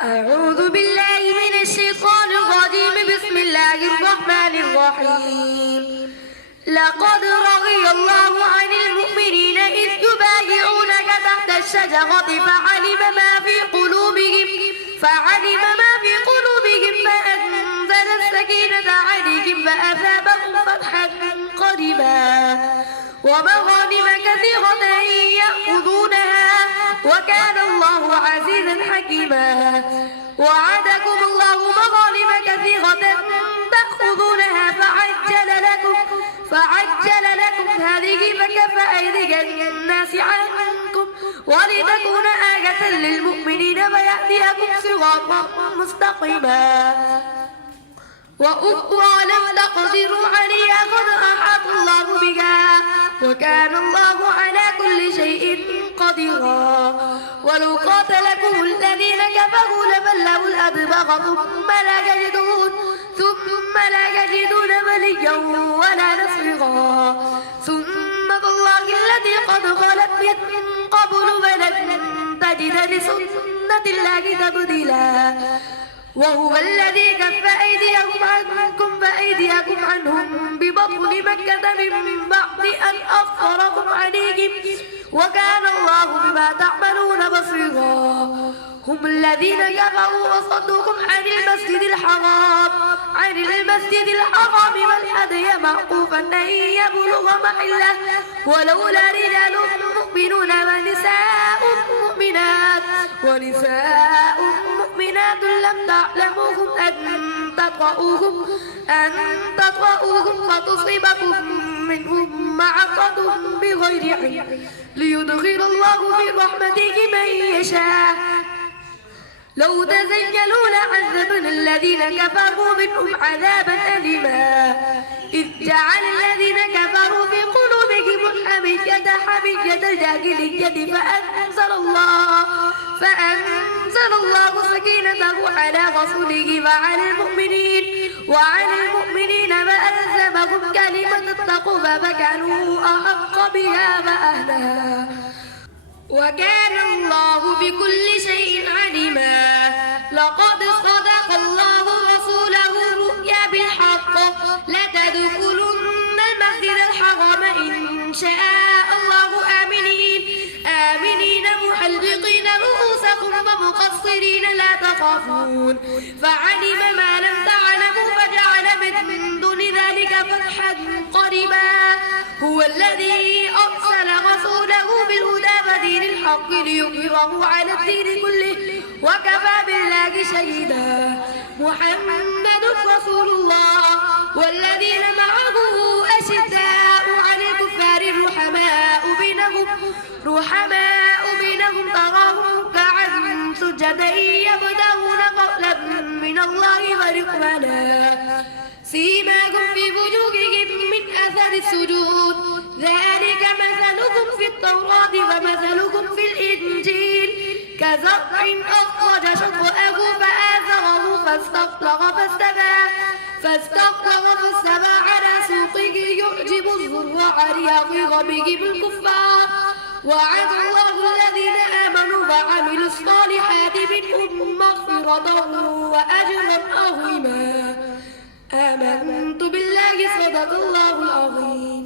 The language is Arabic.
أعوذ بالله من الشيطان الرجيم. بسم الله الرحمن الرحيم. لقد رضي الله عن المؤمنين إذ يبايعونك تحت الشجرة فعلم ما في قلوبهم فأنزل السكينة عليهم فأثابهم فتحا قريبا ومغانم كثيرة يأخذونها وكان الله عزيزا حكيما. وعدكم الله مغانم كثيرة تأخذونها فعجل لكم هذه فكف أيدي الناس عنكم ولتكون آية للمؤمنين ويهديكم صراطا مستقيما. وأخرى لم تقدروا عليها قد أحاط الله بها وكان الله على كل شيء قديرا. ولو قاتلكم الذين كفروا لولوا الأدبار ثم لا يجدون وليا ولا نصيرا. سنة الله التي قد خلت من قبل ولن تجد لسنة الله تبديلا. وهو الذي كف أيديهم عنكم فأيديكم عنهم ببطن مكة من بعد أن أظفركم عليهم وكان الله بما تعملون بصيرا. هم الذين كفروا وصدوكم عن المسجد الحرام والهدي معكوفا أن يبلغ محله ولولا رجال مؤمنون ونساء مؤمنات لم تعلموهم أن تطؤوهم فتصيبكم منهم معرة بغير علم ليدخل الله في رحمته من يشاء. لو تزيلوا لعذبنا الذين كفروا منهم عذابا أليما. إذ جعل الذين كفروا في قلوبهم الحمية حمية الجاهلية فأنزل الله سكينته على رسوله وعلى المؤمنين وألزمهم كلمة التقوى فكانوا أحق بها وأهلها وكان الله بكل شيء عليما. لقد صدق الله رسوله الرؤيا بالحق لتدخلن المسجد الحرام إن شاء الله آمنين محلقين رؤوسكم ومقصرين لا تخافون فعلم ما لم تعلموا فجعل من دون ذلك فتحا قريبا. هو الذي أرسل رسوله بالهدى ودين الحق ليظهره على الدين كله وكفى بالله شهيدا. محمد رسول الله والذين معه أشداء على الكفار رحماء بينهم تراهم ركعا سجدا يبتغون فضلا من الله ورضوانا سيماهم في وجوههم من أثر السجود ذلك مثلهم في التوراة ومثلهم في الإنجيل كزرع أخرج شطأه فآزره فاستغلظ على سوقه يعجب الزراع ليغيظ بهم الكفار. وعد الله الذين آمنوا وعملوا الصالحات منهم مغفرة وأجرا عظيما. آمنت بالله صدق الله العظيم.